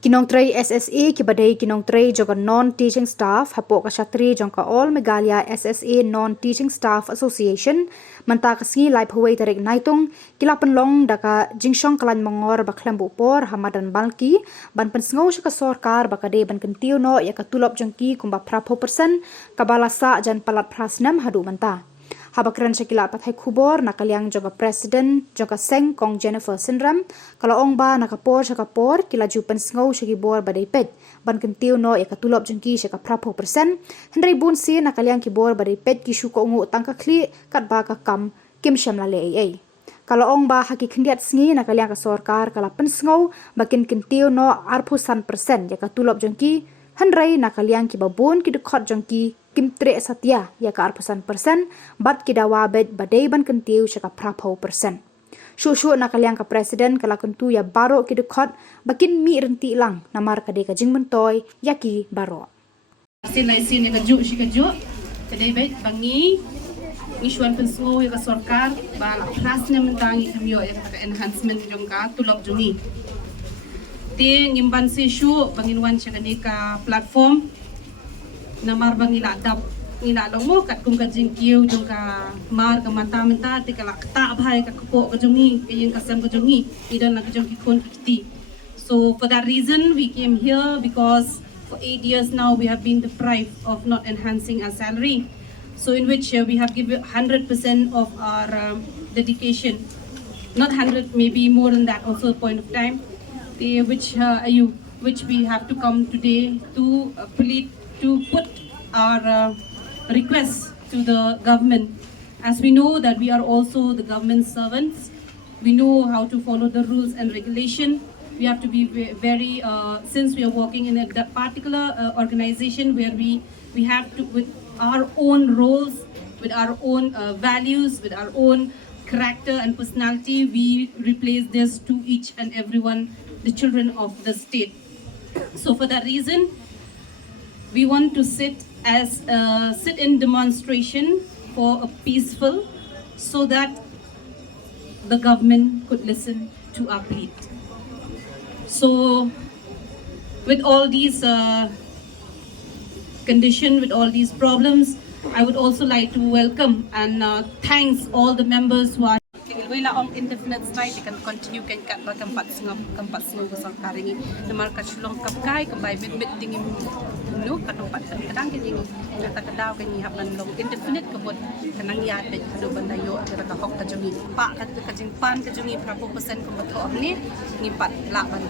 Nongtrei SSA kibadai nongtrei joga non-teaching staff hapoh shatri jongka all Meghalaya SSA non-teaching staff association mnta sngi lai phawai tarik Naitung pynlong daka Shong Kyllain Myngngor ba Khlem por Madam Malki ban pynsngew ka sorkar ba kade ban Kyntiew no ya ka TULOP jongki kumba persent KABA jan palat SNEM haduh mnta. Haba keren syakila pathai Khubor nakaliang joga president joga seng kong Jennyfer Synrem kalau ong ba nakapor syakapor kila ju pynsngew syakibor badai pet ban Kyntiew no ya ka TULOP jengki syaka persent hendrai bun si nakaliang kibor badai pet ki syu ko ngu tangka kli kat ba ka kam kim syam lale ai kalau ong ba haki khendiat sngi nakaliang ka sorkar kala pynsngew bakin Kyntiew no persent ya ka TULOP jengki hendrai nakaliang ki babun ki Dkhot Jong kimtre satya ya ka persent bat ki DAWA bed badai ban Kyntiew syaka persent. Syuk nakaliang ka presiden kala kentu ya baro ki Dkhot bakin mi renti lang namar kade ka jing mentoy yaki baro. Sin ya kaju shi kaju kadai bed bangi isuan pynsngew ya ka sorkar ba khasnya mentangi kamyo ya ka enhancement jong ka TULOP jongi. Ti ngimban si syu banginwan syaka ni ka platform namar bang ila long mo kat kung ka Kyntiew jong ka mar ka mnta ti kala ta bhai ka kapo ka jongi kayeng kasam ka jongi idan na ka jong ki kon kiti. So for that reason we came here because for 8 years now we have been deprived of not enhancing our salary, so in which we have given 100% of our dedication, not 100, maybe more than that also a point of time, which we have to come today to put our requests to the government. As we know that we are also the government servants, we know how to follow the rules and regulation. We have to be very, since we are working in a particular organization where we have to, with our own roles, with our own values, with our own character and personality, we replace this to each and everyone, the children of the state. So for that reason, we want to sit in demonstration for a peaceful, so that the government could listen to our plea. So with all these conditions, with all these problems, I would also like to welcome and thanks all the members who are wala on indefinite strike kan continue kan kat tempat sengau besar karing namar kat Shillong kapkai kambai bit dingin no kat tempat kadang kan yang kata kedau kan ni haban long indefinite kebut kanang ya bet kado bandayo kata ka hok ka jongi pak kata ka jing pan ka jongi persent ko bato ni ngipat laban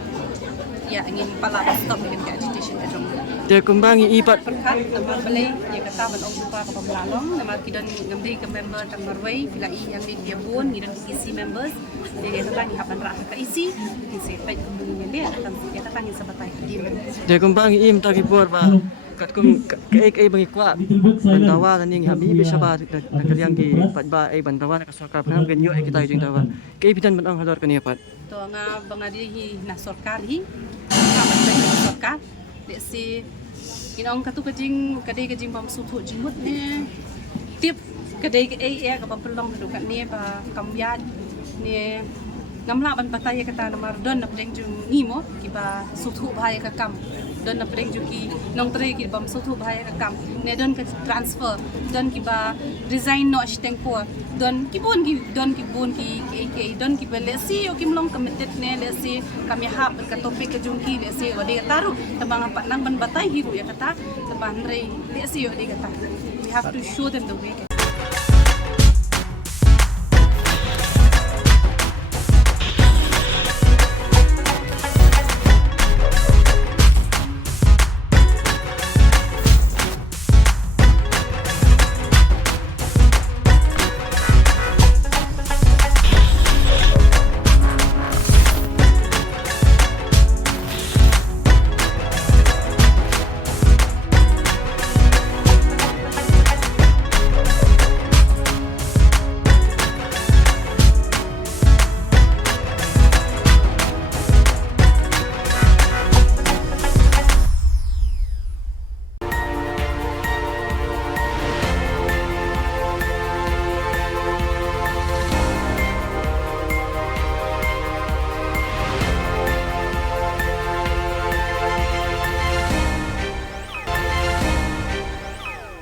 ya angin pala stop dengan ka agitation ka jongi dia kumbangi ipat perkat namar balai ya kata ban ong lupa ka pamlalong namar kidan ngamdi ka member tamarway pilai yang di dia bun ngidan isi members dia kata ni haban rak ka isi isi pai kumbang dia kata tangin sabatai dia kumbangi im tagi por ba kat kum ke bangi kwa ban DAWA ning habi be saba nakaliang ki patba ban DAWA ka sorkar pram ganyo kita jing DAWA ke bitan ban ang halor kani pat to nga bangadi hi na sorkar hi ka ban sorkar de si inong katu kajing kadai kajing bam sutu jimut ne tip kadai ke ka pynlong du kat ni ba kamyat ni ngamla ban patay kata namar don na preng jung ngimo kiba sutu bhai ka kam don na preng ju ki nongtrei ki bam sutu bhai ka kam ne don ka transfer don kiba resign no stengko don ki bon ki don ki bele si o kimlong committed ne le si kami hab ka topik ka jung ki le si o de taru tabang pat nang ban batay hiru ya kata taban rei le si o de kata we have to show them the way.